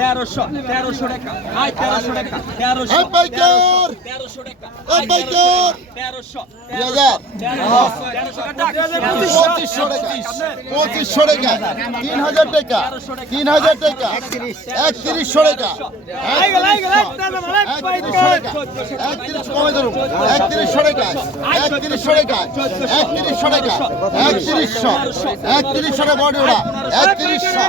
তেরোশো তেরোশো টাকা। আয় তেরোশো টাকা তেরোশো! তেরোশো টাকা! তেরোশো পঁচিশশো টাকা পঁচিশশো টাকা। তিন হাজার টাকা। তিন হাজার টাকা। একত্রিশশো টাকা। একত্রিশশো ধরুন একত্রিশশো টাকা। একত্রিশশো টাকা। একত্রিশশো টাকা। একত্রিশশো একত্রিশশো। টাকা বডি ওরা একত্রিশশো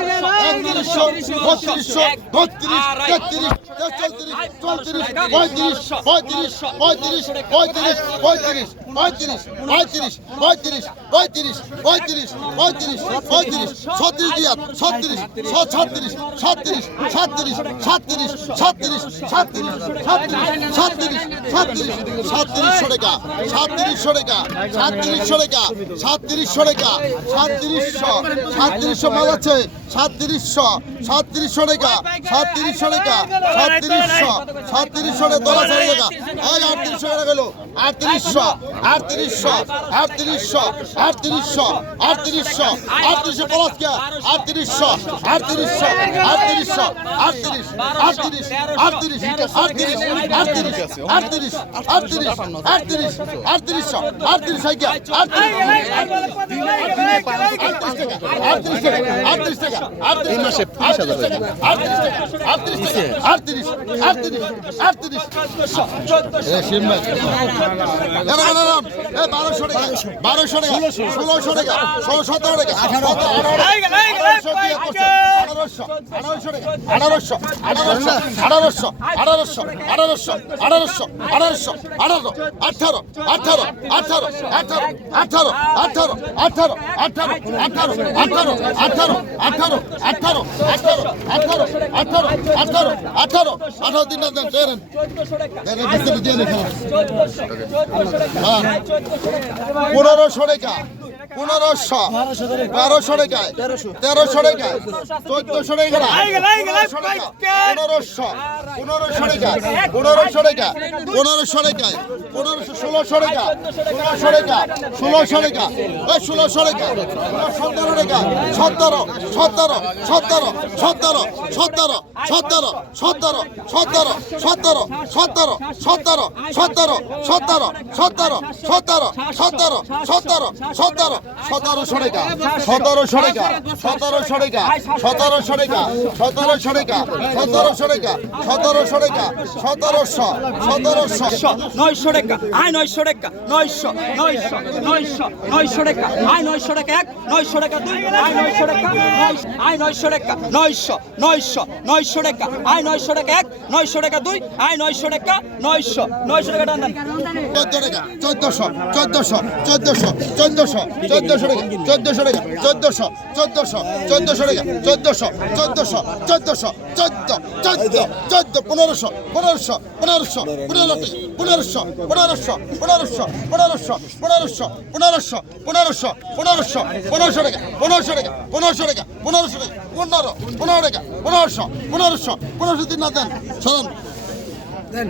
একত্রিশশো বত্রিশশো বত্রিশ তেত্রিশ। চৌত্রিশ চৌত্রিশ পঁয়ত্রিশ পঁয়ত্রিশ পঁয়ত্রিশ পঁয়ত্রিশ পঁয়ত্রিশ পঁয়ত্রিশ পঁয়ত্রিশ পঁয়ত্রিশ পঁয়ত্রিশ পঁয়ত্রিশ পঁয়ত্রিশ পঁয়ত্রিশ ছত্রিশ দিয়া ছত্রিশ ছত্রিশ ছত্রিশ ছত্রিশ ছত্রিশ ছত্রিশ ছত্রিশ ছত্রিশ ছত্রিশ ছত্রিশ সাতত্রিশশো টাকা সাতত্রিশশো টাকা সাতত্রিশশো টাকা সাতত্রিশশো টাকা সাতত্রিশশো সাতত্রিশশো মাল আছে সাতত্রিশশো সাতত্রিশশো টাকা সাতত্রিশশো টাকা সাতত্রিশশো সাতত্রিশশো টাকা দশ হাজার টাকা এই আটত্রিশশো টাকা গেল আটত্রিশশো আটত্রিশশো আটত্রিশশো আটত্রিশশো আটত্রিশশো আটত্রিশশো পলাশ কে আটত্রিশশো আটত্রিশশো আটত্রিশশো আটত্রিশ আটত্রিশ আটত্রিশ আটত্রিশ আটত্রিশ আটত্রিশ আটত্রিশ আটত্রিশ আটত্রিশশো আটত্রিশ হয় গিয়া আটত্রিশ আটত্রিশ টাকা আটত্রিশ টাকা আটত্রিশ মাসে আটত্রিশ টাকা আটত্রিশ টাকা আটত্রিশ টাকা আটত্রিশ আটত্রিশ আটত্রিশ এ বারোশো টাকা বারোশো টাকা ষোলোশো টাকা ষোলো সতেরো টাকা আঠারোশো আঠারোশো আঠারোশো আঠারোশো আঠারোশো আঠারোশো আঠারোশো আঠারো আঠারো আঠারো আঠারো আঠারো আঠারো আঠারো আঠারো আঠারো আঠারো আঠারো আঠারো আঠারো আঠারো আঠারো আঠারো আঠারো পনেরোশো টাকা। পনেরোশো বারোশো টাকা তেরোশো টাকা চোদ্দশো টাকা পনেরোশো পনেরোশো টাকা পনেরোশো টাকা পনেরোশো টাকা পনেরোশো ষোলোশো টাকা ষোলোশো টাকা ষোলোশো টাকা ওই ষোলোশো টাকা সতেরো টাকা সতেরো সতেরো সতেরো সতেরো সতেরো সতেরো সতেরো সতেরো সতেরো সতেরো সতেরো সতেরো সতেরো সতেরো সতেরো সতেরো সতেরো সতেরো সতেরোশো টাকা সতেরোশো টাকা সতেরোশো টাকা সতেরোশো টাকা সতেরোশো টাকা সতেরোশো টাকা সতেরোশো টাকা সতেরোশো সতেরোশো নয়শো টাকা আয় নয়শো টাকা নয়শো নয়শো নয়শো নয়শো টাকা আয় নয়শো টাকা এক নয়শো টাকা দুই আয় নয়শো টাকা আয় নয়শো টাকা নয়শো নয়শো নয়শো টাকা আয় নয়শো টাকা এক নয়শো টাকা দুই আয় নয়শো টাকা নয়শো নয়শো টাকা টান দেন চোদ্দ টাকা চোদ্দশো চোদ্দশো চোদ্দশো চোদ্দশো চোদ্দশো টাকা চোদ্দশো টাকা চোদ্দশো চোদ্দশো চোদ্দশো টাকা চোদ্দশো চোদ্দশো চোদ্দশো চোদ্দ চোদ্দ চোদ্দ পনেরোশো পনেরোশো পনেরোশো পনেরো পনেরোশো পনেরোশো পনেরোশো পনেরোশো পনেরোশো পনেরোশো পনেরোশো পনেরোশো পনেরোশো টাকা পনেরোশো টাকা পনেরোশো টাকা পনেরোশো টাকা পনেরো না দেন শোনেন